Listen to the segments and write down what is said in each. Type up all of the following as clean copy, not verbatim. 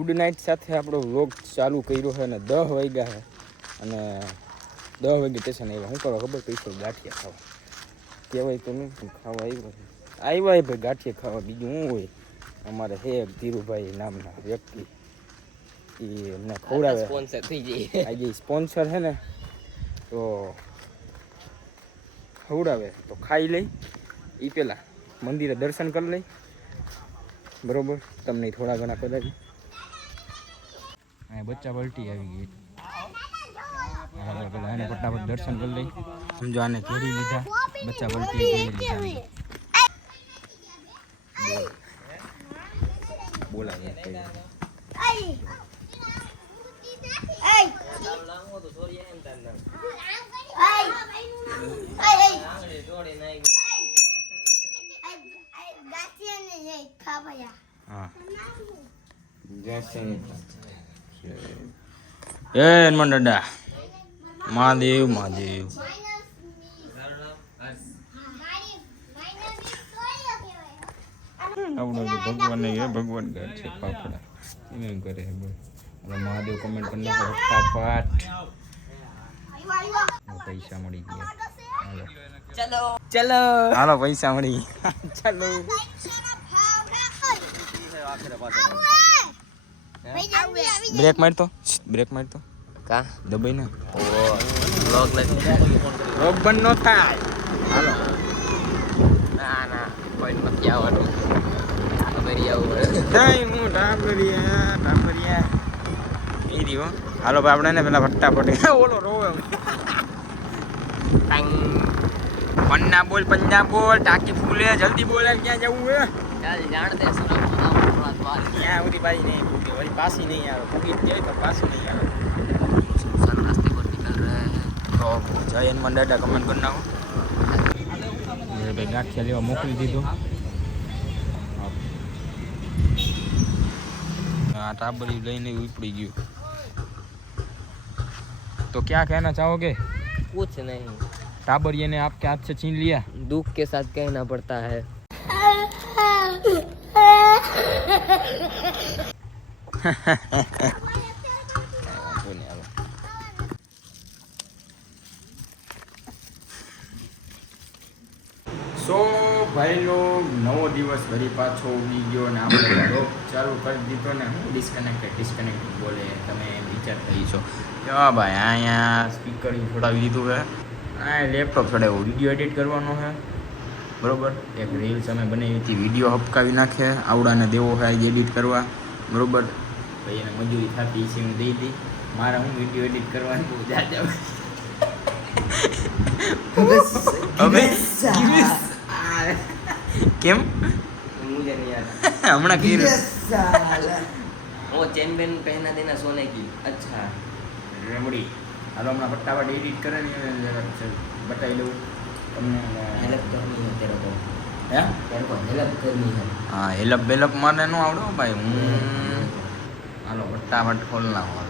Good night સાથે આપણો vlog ચાલુ કર્યો છે અને 10 વાગ્યા છે અને 10 વાગે સ્ટેશન આવ્યા. શું કરવા ખબર? પૈસા ગાંઠિયા ખાવા કહેવાય તો નહીં, ખાવા આવ્યા ભાઈ ગાંઠિયા ખાવા. બીજું શું હોય? અમારે હે ધીરુભાઈ નામના વ્યક્તિ એ અમને ખવડાવે, સ્પોન્સર થઈ જાય. આજે સ્પોન્સર છે ને તો ખવડાવે તો ખાઈ લઈ. એ પહેલાં મંદિરે દર્શન કરી લઈ, બરોબર? તમને થોડા ઘણા કદાચ બચ્ચા પલટી આવી ગઈ. હવે પેલા એને ફટાફટ દર્શન કરી લઈ. સમજો આને ઘેરી લીધા, બચ્ચા પલટી ઘેરી લીધા. બોલા એ હનુમાન દાદા, મહાદેવ મહાદેવ. આપણો ભગવાન ભગવાન ગાય છે ફાફડા એમ કરે. મહાદેવ કમેન્ટ કરી નાખો ફટાફટ. પૈસા મળી ગયા. ચલો ચલો હાલો, પૈસા મળી. ચલો બ્રેક મારતો, બ્રેક મારતો કા દબાઈ ને વ્લોગ બંધ નો થાય. હાલો ના ના કોઈ નથી આવવાનું. હાલો ભાઈ આપણે ને પેલા ફટાફટ ઓલો રોવે પન્ના બોલ, પંજા બોલ, ટાંકી ફૂલે, જલ્દી બોલે. ક્યાં જવું હે? ચાલ જાણ દે ત્યાં ઉધી બાજી નહીં ભૂખી વળી પાસી નહીં આવે. ભૂખી જાય તો પાસી નહીં આવે. સારું રાસ્તે પર નીકળ રહે તો જય હનુમાન દાદા કમેન્ટ કરી નાખો. ભાઈ ગાંઠિયા લેવા મોકલી દીધું. हाँ टाबरी लेने उपड़ी गई तो क्या कहना चाहोगे? कुछ नहीं, टाबरिये ने आपके हाथ से छीन लिया. दुख के साथ कहना पड़ता है. સો ભાઈ લોગ નવો દિવસ ફરી પાછો ઉડી ગયો ને આપણે બ્લોગ ચાલુ કરી દીધો ને. હું ડિસ્કનેક્ટેડ બોલે તમે વિચાર કરી છો. હા ભાઈ અહીંયા સ્પીકર છોડાવી દીધું છે. આ લેપટોપ છોડાવ્યું, વિડીયો એડિટ કરવાનો છે, બરોબર? એક રીલ્સ અમે બનાવી હતી, વિડીયો હપકાવી નાખે. આવડાને દેવો છે આજે એડિટ કરવા, બરોબર? ભાઈ એને મજૂરી થતી છે, હું દઈ દી. મારે હું વિડીયો એડિટ કરવાની બહુ જાજા હવે કેમ मुझे नहीं आता. હમણાં કીધું वो चेन पेन पहना देना सोने की. अच्छा રેમડી. હાલો હમણાં ફટાફટ એડિટ કરે ને બતાવી દઉં તમને. हेल्प करनी है तेरे को. હે तेरे को हेल्प करनी है. હા હેલપ બેલપ મારે ન આવડે ભાઈ. હું હાલો ફટાફટ ખોલ નાખો.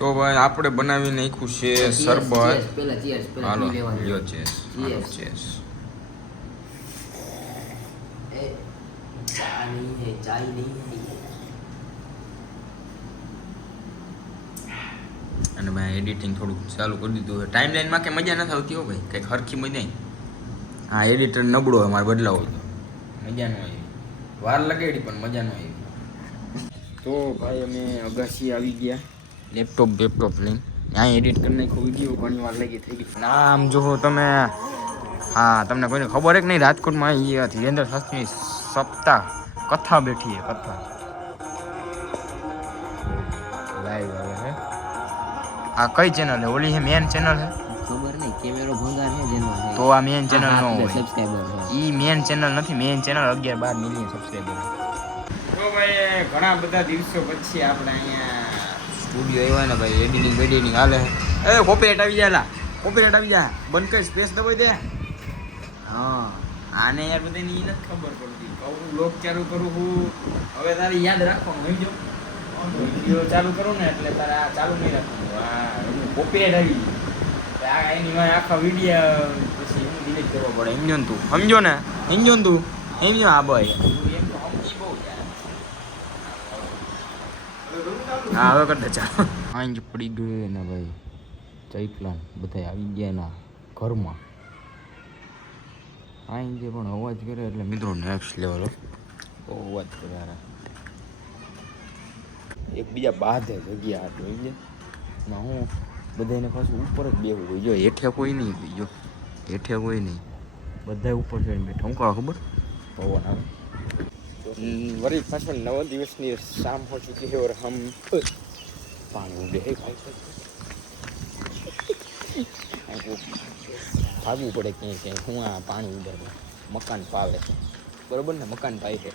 તો ભાઈ આપણે બનાવી નાખ્યું છે શરબત. પહેલા ચીયર્સ હાલો પી લેવાનું. લ્યો ચેસ. હાલો Cheers. ચેસ. ए चाय नहीं है, चाय नहीं है. અને ભાઈ એડિટિંગ થોડુંક ચાલુ કરી દીધું છે. ટાઈમ લાઈનમાં કે મજા નથી આવતી હો ભાઈ, કંઈક હરખી મજા નહીં. હા એડિટર નબળો હોય, મારે બદલાવો તો મજા ન આવી. વાર લગાડી પણ મજા ન આવી. તો ભાઈ અમે અગાસી આવી ગયા લેપટોપ લઈને. ત્યાં એડિટ કરી નાખ્યો વિડીયો. ઘણી વાર લાગી થઈ ગઈ. નામ જુઓ તમે. હા તમને કોઈને ખબર છે કે નહીં? રાજકોટમાં એ ધીરેન્દ્ર શાસ્ત્રીની સપ્તાહ કથા બેઠી છે. કથા લાઈવ આવે છે. આ કઈ ચેનલ છે? ઓલી છે મેન ચેનલ છે. ખબર નહીં, કેમેરો ભંગાર છે જેનો. તો આ મેન ચેનલ ન હોય. સબસ્ક્રાઇબર છે. ઈ મેન ચેનલ નથી. Main channel 11-12 million subscriber. તો ભાઈ ઘણા બધા દિવસો પછી આપણે અહીંયા સ્ટુડિયો આવ્યા ને ભાઈ. એડિટિંગ હાલે. એ કોપીરાઇટ આવી જાય. કોપીરાઇટ આવી જાય. બંધ કરી સ્પેસ દબાઈ દે. હા આને યાર બધાને ઈ નથી ખબર પડતી. કહું બ્લોગ ચાલુ કરું હું. હવે તારે યાદ રાખવાનું સમજો. વિડીયો ચાલુ કરું ને એટલે તારે આ ચાલુ નહીં રાખવાનું. હા કોપીરાઇટ આવી ગઈ. એની માં આખા વિડીયો પછી હું ડિલીટ કરવો પડે. સમજો ને તું? સમજો ને? સમજો ને તું? સમજો? હા ભાઈ એમ તો સમજી બહુ યાર. હા હવે કરી દે ચાલો. આંજ પડી ગયો ને ભાઈ ચૈકલાન બધા આવી ગયા એના ઘરમાં. આંજે પણ અવાજ કરે એટલે મિત્રો નેક્સ્ટ લેવલ બહુ અવાજ કરે યાર. એકબીજા બાંધે જગ્યા હાટું સમજે ને હું બધાને પાછું ઉપર જ બેવું હોય. જો હેઠે કોઈ નહીં હોય, જો હેઠે કોઈ નહીં, બધા ઉપર જઈને બેઠા. હું કહો ખબર પવન આવે વળી પાછળ 9 દિવસની શામ હો ચૂકી છે ઓર હમ પાણી ઉડે હે ભાગવું પડે ક્યાંય હું આ પાણી ઉડે મકાન પાવે છે બરોબર ને, મકાન પાય છે.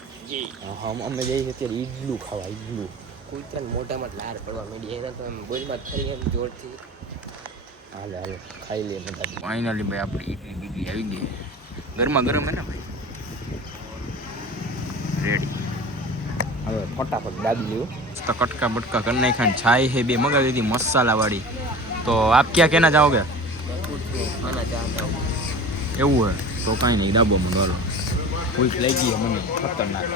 અમે જઈએ છીએ અત્યારે ઈડલું ખાવા. ઈડલું કૂતરાને મોઢામાં લાર પડવા માંડી એને તો એમ બોલમાં ખરી એમ જોરથી. હાલે હાલે ખાઈ લે બધા. ફાઇનલી ભાઈ આપણી ઈડલી બીડલી આવી ગઈ ગરમા ગરમ હે ને ભાઈ, રેડી. હવે ફટાફટ દાબી લેવું તો કટકા બટકા કરી નાખ્યા ને છાય હે બે મગાવી દીધી મસાલાવાળી. તો આપ ક્યાં કેના જાઓગે? ખાના ચાહતા હું. એવું હે તો કાંઈ નહીં, ડાબો મંડવાલો ભૂખ લઈ ગઈ મને ખતરનાક.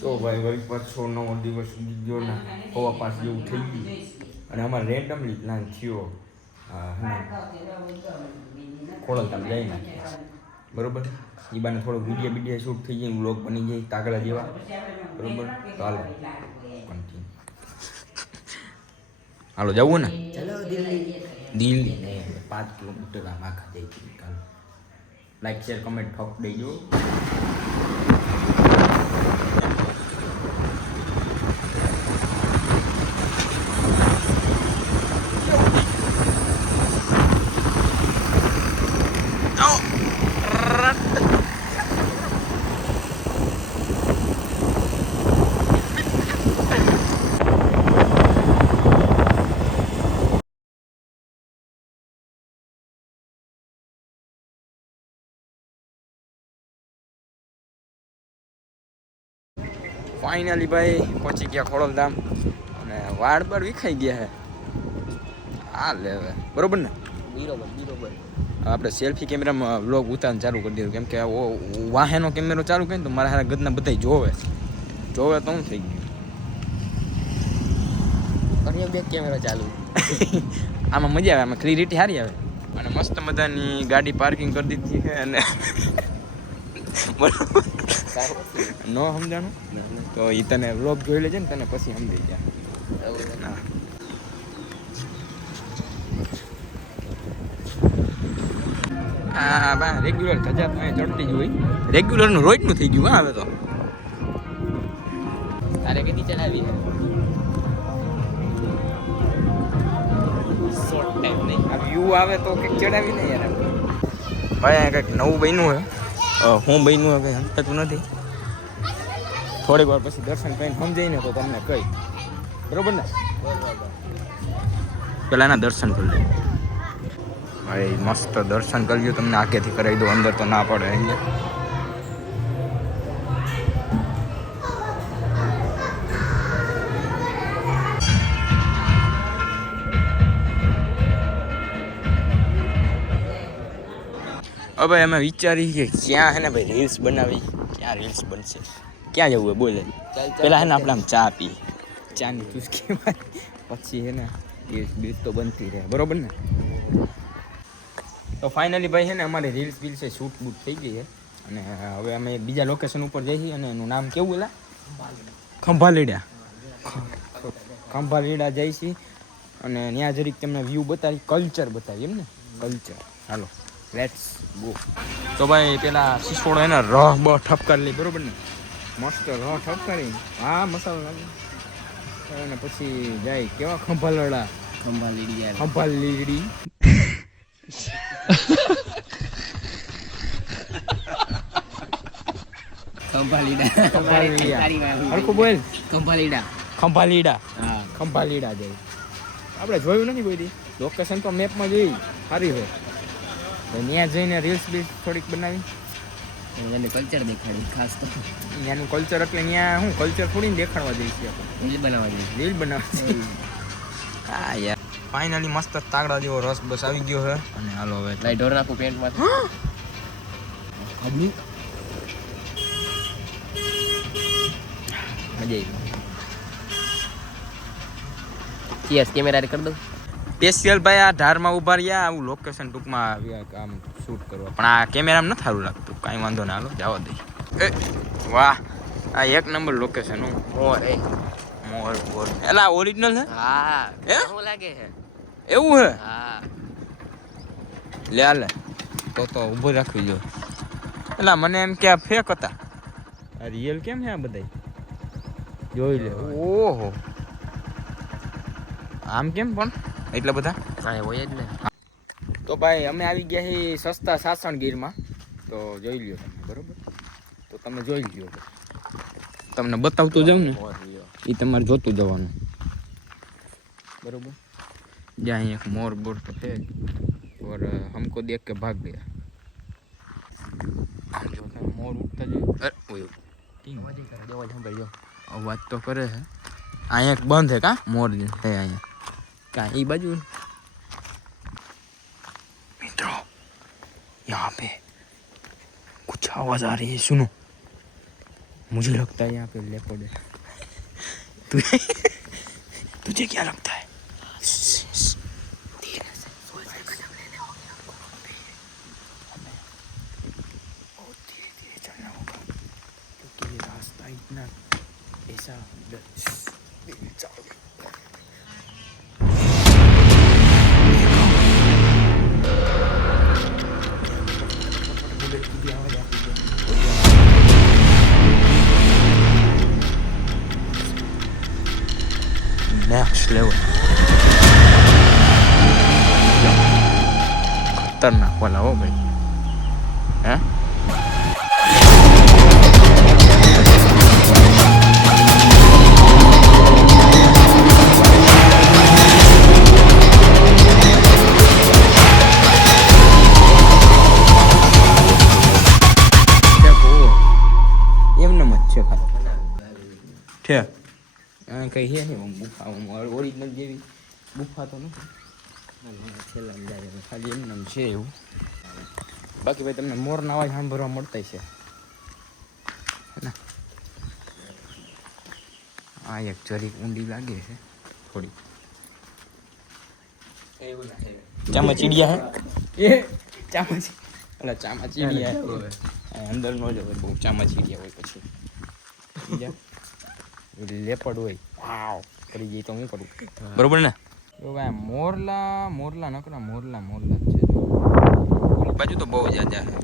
તો ભાઈ વળી પાછો 9 દિવસ ગયો ને 5:15 જેવું થઈ ગયું અને અમારે રેન્ડમલી પ્લાન થયો ખોડલધામ જઈ નાખ્યા બરોબર. એ બાને થોડો વિડીયો બીડીયો શૂટ થઈ જાય, વ્લોગ બની જાય કાગડા જેવા બરોબર. તો હાલો કન્ટિન્યુ હાલો જવું ને ચલો દિલ્હી. દિલ્હી નહીં 5 કિલોમીટર આમ આખા જઈ કાલ. લાઈક શેર કમેન્ટ ઠોક દેજો. ફાઇનલી ભાઈ પહોંચી ગયા ખોડલધામ અને વાળ બાર વિખાઈ ગયા છે. હા લે હવે બરોબર ને, બરોબર. આપણે સેલ્ફી કેમેરામાં વ્લોગ ઉતારવાનું ચાલુ કરી દીધું કેમ કે વાહેનો કેમેરો ચાલુ કરીને તો મારા હારા ગદના બધા જોવે તો હું થઈ ગયું. અને બે કેમેરા ચાલુ. આમાં મજા આવે, આમાં ક્લિયરિટી સારી આવે અને મસ્ત મજાની ગાડી પાર્કિંગ કરી દીધી છે અને બરાબર ન સમજાણું તો એ તને વ્લોગ જોઈ લેજે ને તને પછી સમજી જાય. હા બા રેગ્યુલર ધજા તો ચડતી જ હોય, રેગ્યુલરનું રોજનું થઈ ગયું. હા હવે તો તારે કદી ચલાવી શોર્ટ ટાઈમ નહીં. આ વ્યૂ આવે તો કંઈક ચડાવી ને યાર. ભાઈ કંઈક નવું બન્યું છે, હું બન્યું હવે સમજાતું નથી. થોડીક વાર પછી દર્શન કરીને સમજાય ને તો તમને કહી બરોબર ને. પેલા એના દર્શન કરી લે ભાઈ, મસ્ત દર્શન કરી લ્યો. તમને આગેથી કરાવી દો, અંદર તો ના પડે અહીંયા. હવે અમે વિચારી કે ક્યાં હે ને ભાઈ રીલ્સ બનાવી, ક્યાં રીલ્સ બનશે, ક્યાં જવું હોય બોલે. પેલા હે ને આપણે આમ ચા પી, ચાની ચુસ્કી મારી પછી હે ને રીલ્સ બીલ્સ તો બનતી રહે બરોબર ને. તો ફાઇનલી ભાઈ છે ને અમારે રીલ્સ બીલ્સ શૂટ બૂટ થઈ ગઈ છે અને હવે અમે બીજા લોકેશન ઉપર જઈએ અને એનું નામ કેવું એલા ખંભાલીડા. ખંભાલીડા જઈશી અને ત્યાં જરીક તમને વ્યૂ બતાવી, કલ્ચર બતાવી એમ ને કલ્ચર. Hello let's go. તો ભાઈ પેલા સિસોડો એને રહ બ ઠપકારી લઈ બરોબર ને, મસ્ત રહ ઠપકારી હા મસાલો નાખી અને પછી જાય કેવા ખંભાલડા ખંભાલીડી ખંભાલીડા જાય. આપણે જોયું નથી કોઈ દી, લોકેશન તો મેપમાં જોઈ સારી છે. ત્યાં જઈને રીલ્સ બીલ્સ થોડીક બનાવી, એને કલ્ચર દેખાડી ખાસ તો. ત્યાંનું કલ્ચર એટલે ત્યાં શું કલ્ચર થોડીને દેખાડવા જઈએ છીએ આપણે, રીલ બનાવવા જોઈએ. રીલ બનાવવા. હા યાર ફાઇનલી મસ્ત તાગડા જેવો રસ બસ આવી ગયો છે અને હાલો હવે લાઈ ઢોર નાખું પેન્ટમાં. મજા આવી. યસ કેમેરા કરી દઉં. સ્પેશિયલ ભાઈ આ ધારમાં ઉભા રહ્યા આવું લોકેશન ટૂંકમાં આવ્યા કે આમ શૂટ કરવા, પણ આ કેમેરામાં નથી સારું લાગતું. કાંઈ વાંધો ના, હાલો જવા દઈ. વાહ, આ એક નંબર લોકેશન. હું મોર એ મોર મોર એલા ઓરિજિનલ છે. હા હે? શું લાગે છે? એવું હે? હા લે લે તો ઊભો રાખવી જો. એલા મને એમ કે આ ફેક હતા, આ રિયલ કેમ છે આ બધા? જોઈ લે. ઓહો, આમ કેમ પણ એટલા બધા? હા હોય જ ને. તો ભાઈ અમે આવી ગયા છીએ સસ્તા સાસણગીરમાં. તો જોઈ લ્યો તમે, બરોબર? તો તમે જોઈ લ્યો, તમને બતાવતો જાઉં ને એ તમારે જોતું જવાનું, બરોબર? જ્યાં અહીં એક મોર બોર તો છે और हमको देख के भाग गया. जो मोर उठता जो अवाज तो करे है. અહીંયા એક બંધ है का मोर है અહીંયા क्या ये बाजू. मित्रों यहाँ पे कुछ आवाज आ रही है, सुनो. मुझे लगता है यहाँ पे लेपर्ड है. तुझे क्या लगता है? रास्ता इतना ऐसा नेक्स्ट लेवल खतरनाक वाला हो भाई. हैं એમને મત છે ખાલી છે. કઈ છે ને ગુફા ઓરિજિનલ જેવી ગુફા તો નથી, છેલ્લા જાય ખાલી એમને છે એવું. બાકી ભાઈ તમને મોરના અવાજ સાંભળવા મળતા છે ને. આ એક જરીક ઊંડી લાગે છે થોડી. ચામાચીડિયા હે એ ચામાચી એટલે ચામાચીડિયા અંદર નો જ હોય બહુ. ચામાચીડિયા હોય પછી લેપડ હોય વાવ કરી જઈએ તો હું કરું, બરોબર ને? તો ભાઈ મોરલા નકરા મોરલા જ છે. ઓલી બાજુ તો બહુ જાજા છે.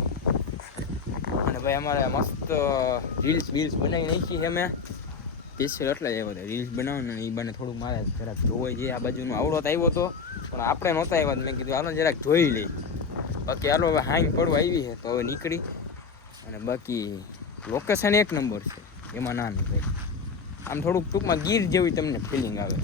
અને ભાઈ અમારે મસ્ત રીલ્સ બનાવી નાખી છે અમે સ્પેશિયલ. એટલે જ આવ્યો રીલ્સ બનાવવાનું ને એ બને થોડુંક મારે જરાક જોવાય છે. આ બાજુનો આવડો તો આવ્યો હતો પણ આપણે નહોતા આવ્યા. મેં કીધું હાલો જરાક જોઈ લઈ. બાકી હાલો હવે હાઈન પડવા આવી છે તો હવે નીકળી. અને બાકી લોકેશન એક નંબર છે, એમાં ના નહીં ભાઈ. આમ થોડુંક ટૂંકમાં ગીર જેવી તમને ફિલિંગ આવે.